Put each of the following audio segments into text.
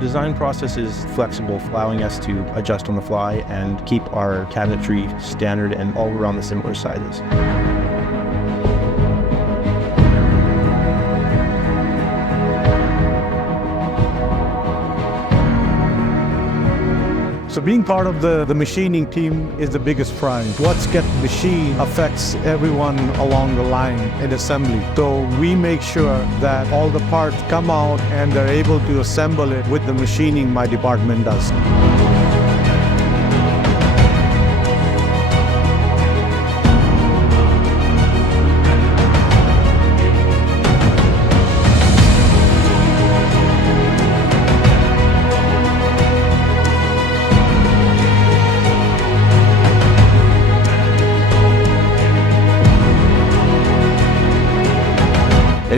design process is flexible, allowing us to adjust on the fly and keep our cabinetry standard and all around the similar sizes. So being part of the machining team is the biggest pride. What's get machined affects everyone along the line in assembly. So we make sure that all the parts come out and they're able to assemble it with the machining my department does.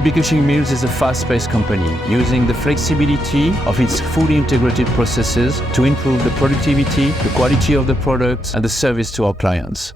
LB Cushing Mills is a fast-paced company using the flexibility of its fully integrated processes to improve the productivity, the quality of the products, and the service to our clients.